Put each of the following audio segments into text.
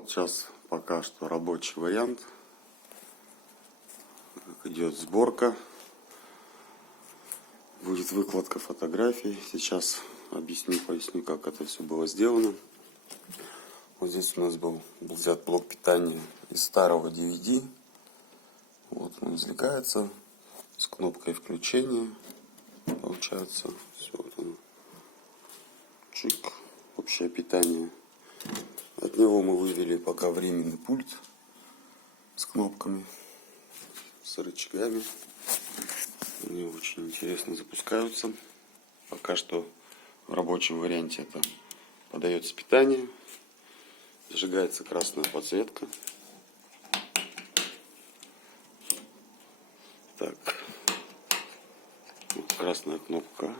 Вот сейчас пока что рабочий вариант. Идет сборка. Будет выкладка фотографий. Сейчас поясню, как это все было сделано. Вот здесь у нас был взят блок питания из старого DVD. Вот он извлекается с кнопкой включения. Получается, все вот оно. Чик. Общее питание. От него мы вывели пока временный пульт с кнопками, с рычагами. Они очень интересно запускаются. Пока что в рабочем варианте это подается питание. Зажигается красная подсветка. Так. Вот красная кнопка.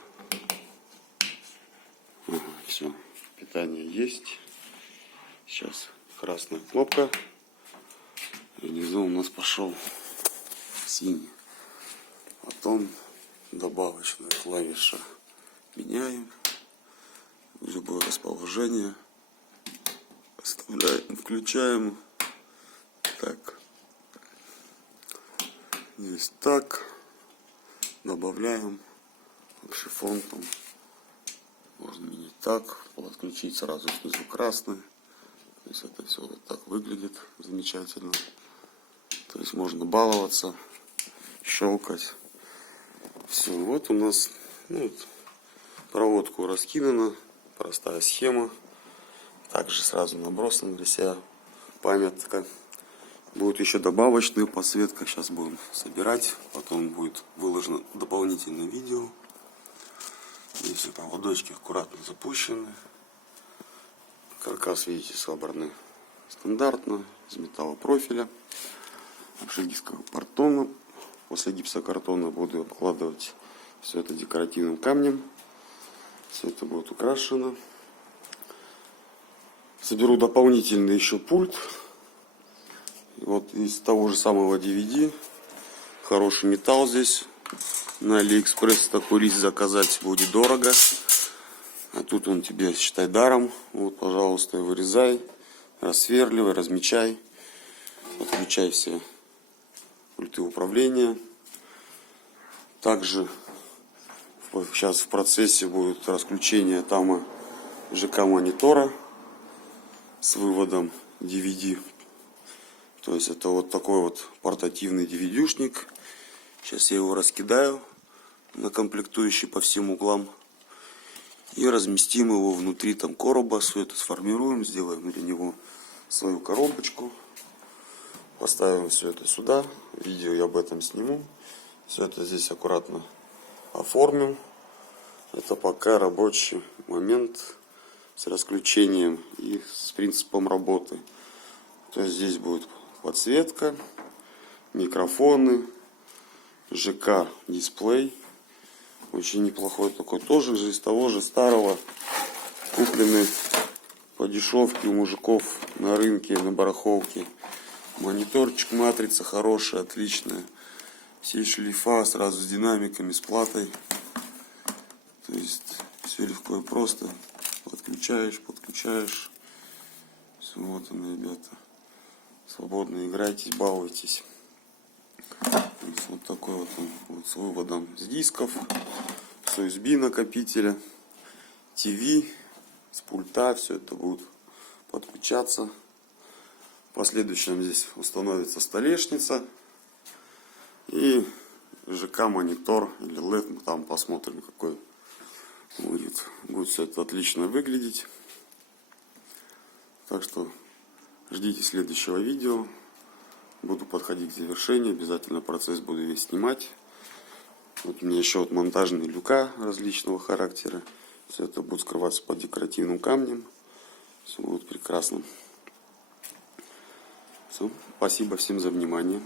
Ага, все. Питание есть. Сейчас красная кнопка. И внизу у нас пошел синий. Потом добавочная клавиша меняем. В любое расположение. Оставляем, включаем. Так. Здесь так. Добавляем. Вообще фонтом. Можно менять так. Подключить сразу снизу красный. То есть это все вот так выглядит замечательно. То есть можно баловаться, щелкать. Все, вот у нас проводку раскинана. Простая схема. Также сразу набросана для себя памятка. Будет еще добавочная подсветка. Сейчас будем собирать. Потом будет выложено дополнительное видео. Здесь проводочки аккуратно запущены. Каркас, видите, собраны стандартно, из металлопрофиля, обшит гипсокартона. После гипсокартона буду обкладывать все это декоративным камнем. Все это будет украшено. Соберу дополнительный еще пульт. Вот из того же самого DVD. Хороший металл здесь. На Алиэкспресс такой лист заказать будет дорого. А тут он тебе, считай, даром. Вот, пожалуйста, вырезай, рассверливай, размечай. Подключай все пульты управления. Также сейчас в процессе будет расключение там ЖК монитора с выводом DVD. То есть это вот такой вот портативный DVD-шник. Сейчас я его раскидаю на комплектующие по всем углам. И разместим его внутри там короба, все это сформируем, сделаем для него свою коробочку. Поставим все это сюда. Видео я об этом сниму. Все это здесь аккуратно оформим. Это пока рабочий момент с расключением и с принципом работы. То есть здесь будет подсветка, микрофоны, ЖК дисплей. Очень неплохой такой, тоже же из того же старого, купленный по дешевке у мужиков на рынке, на барахолке. Мониторчик, матрица хорошая, отличная. Все шлифа сразу с динамиками, с платой. То есть все легко и просто. Подключаешь. Все, вот оно, ребята. Свободно играйтесь, балуйтесь. Вот такой вот он, вот с выводом с дисков, с USB накопителя, ТВ, с пульта, все это будет подключаться. В последующем здесь установится столешница и ЖК монитор или LED, мы там посмотрим, какой будет. Будет все это отлично выглядеть. Так что ждите следующего видео. Буду подходить к завершению, обязательно процесс буду весь снимать. Вот у меня еще вот монтажные люка различного характера. Все это будет скрываться под декоративным камнем. Все будет прекрасно. Все, спасибо всем за внимание.